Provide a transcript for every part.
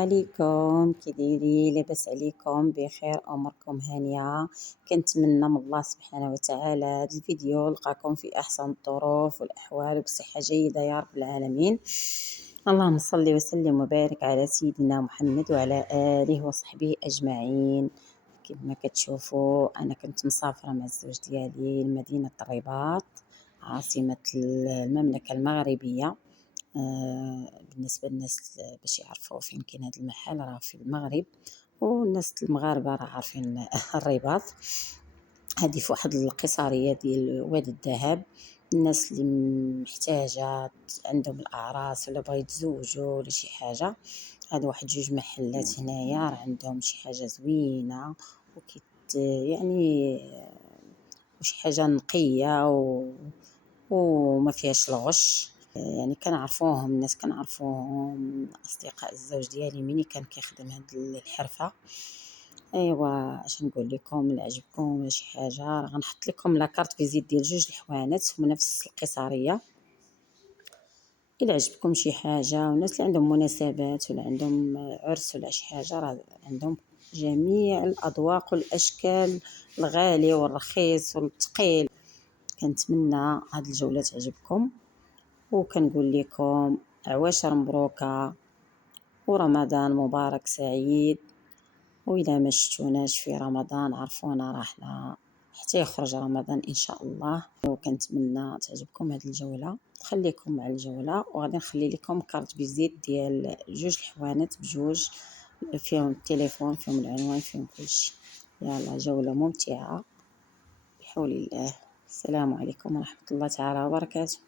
عليكم، كي دايرين؟ لاباس عليكم؟ بخير؟ اموركم هانيه؟ كنتمنى من الله سبحانه وتعالى هذا الفيديو لقاكم في احسن الظروف والاحوال وبصحه جيده يا رب العالمين. اللهم صل وسلم وبارك على سيدنا محمد وعلى اله وصحبه اجمعين. كما كتشوفوا انا كنت مسافره مع الزوج ديالي لمدينه الرباط عاصمه المملكه المغربيه. بالنسبة للناس باش يعرفوا فين كاين هذا المحل، راه في المغرب، والناس المغاربة راه عارفين الرباط. هذه في واحد القصرية ديال وادي الذهب. الناس اللي محتاجة عندهم الأعراس ولا بغا يتزوجوا ولا شي حاجة، هذا واحد جوج محلات هنايا راه عندهم شي حاجة زوينة وكيت يعني وشي حاجة نقية وما فيهاش الغش. يعني كنعرفوهم الناس، كنعرفوهم اصدقاء الزوج ديالي مني كان كيخدم هاد الحرفه. ايوا اش نقول لكم، الا عجبكم ولا شي حاجه راه غنحط لكم لاكارت فيزيت ديال جوج الحوانت في نفس القصريه. الا عجبكم شي حاجه، والناس اللي عندهم مناسبات ولا عندهم عرس ولا شي حاجه، راه عندهم جميع الاذواق والاشكال، الغالي والرخيص والثقيل. كنتمنى هاد الجوله تعجبكم، وكنقول لكم عواشر مبروكه ورمضان مبارك سعيد. وإذا ما شفتوناش في رمضان عرفونا راحنا حتى يخرج رمضان ان شاء الله. وكنتمنى تعجبكم هذه الجوله، خليكم مع الجوله وغادي نخلي لكم كارت فيزيت ديال جوج الحوانت بجوج، فيهم التليفون، فيهم العنوان، فيهم كلشي. يلا جوله ممتعه بحول الله. السلام عليكم ورحمه الله تعالى وبركاته.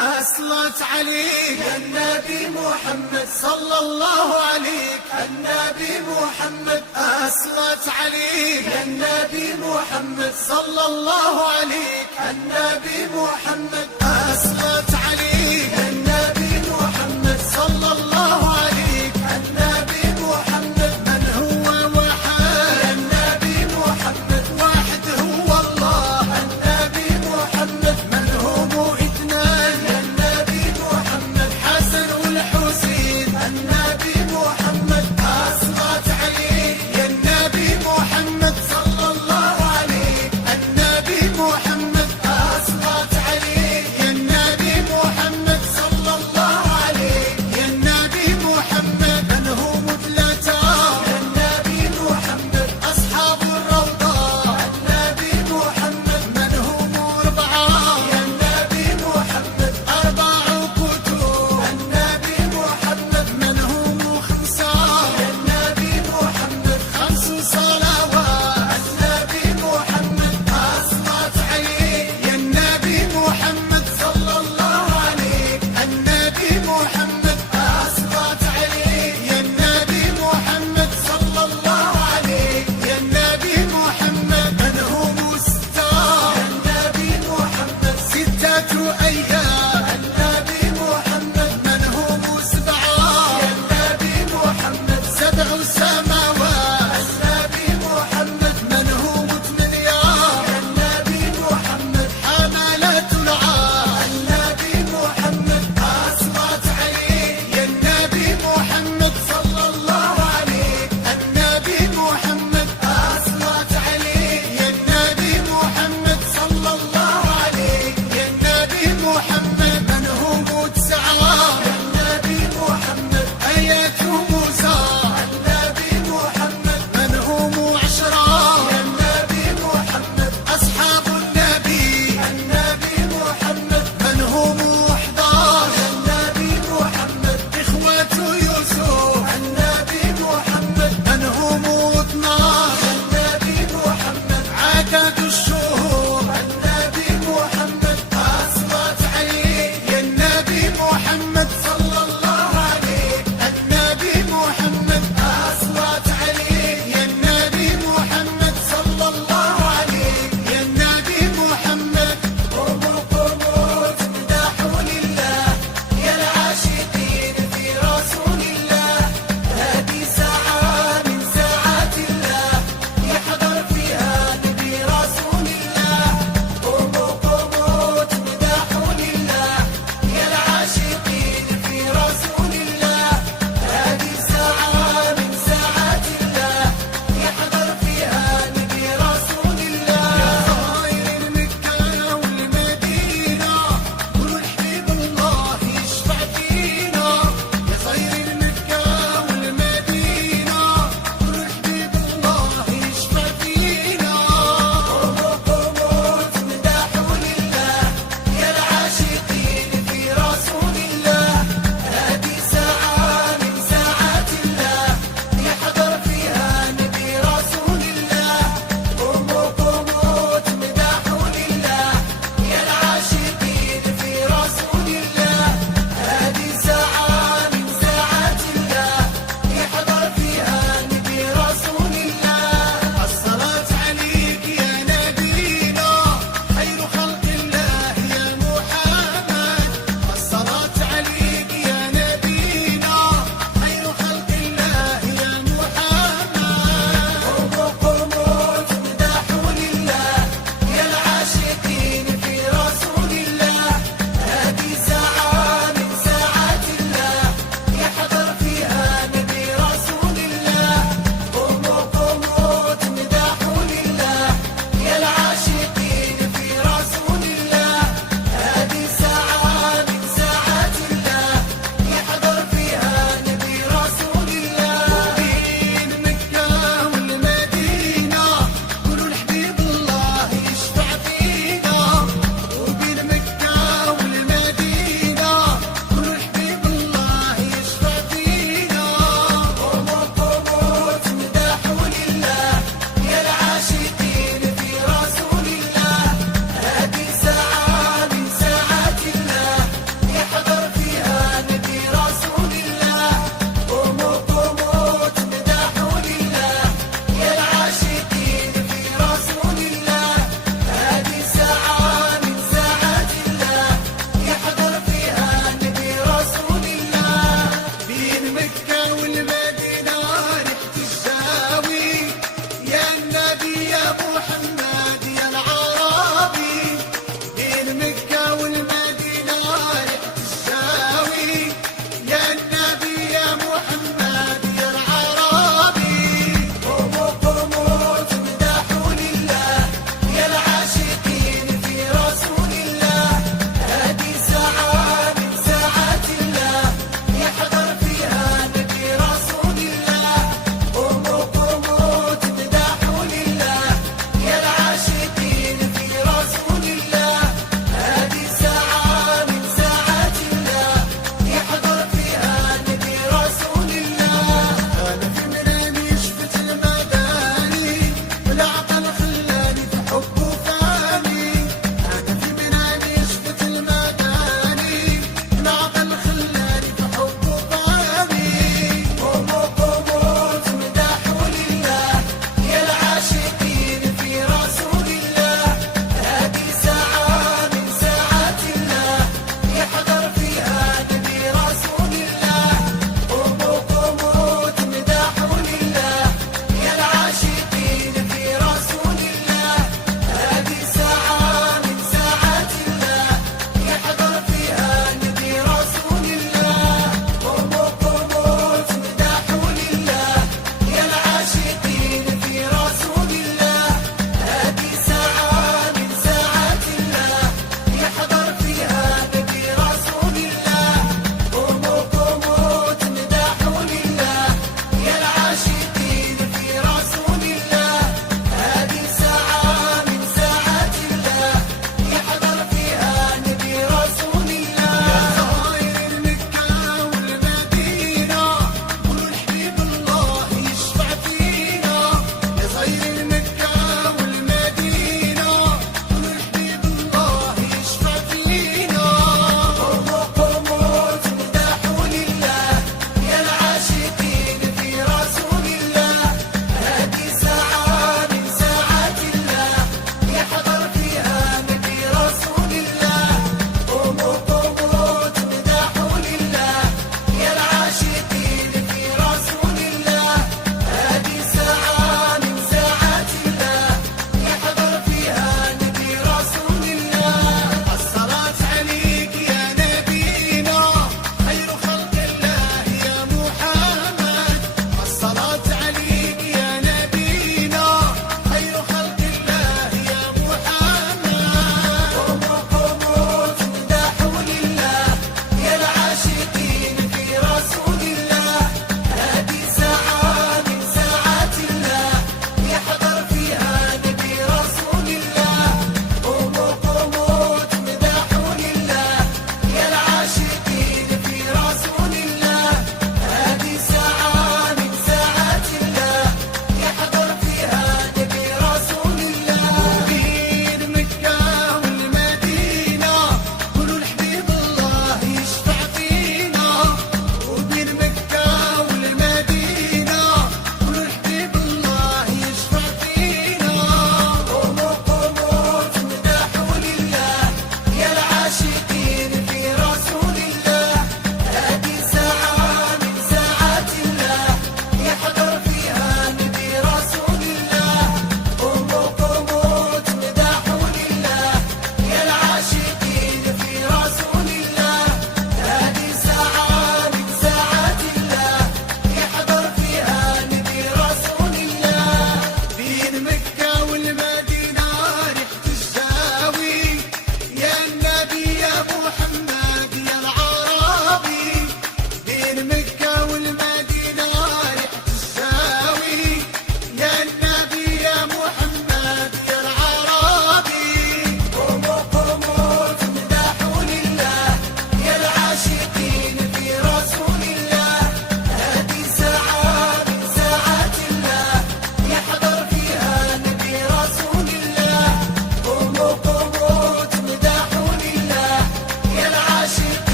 أصلت عليك النبي محمد صلى الله عليك، النبي محمد أصلت عليك النبي محمد صلى الله عليك، النبي محمد أصلت عليك النبي محمد صلى الله عليك، النبي محمد من هو وحد النبي محمد واحد هو الله، النبي محمد من هم اثنان النبي محمد حسن والحسين، النبي محمد أصلت عليك يا النبي محمد صلى الله عليك، النبي محمد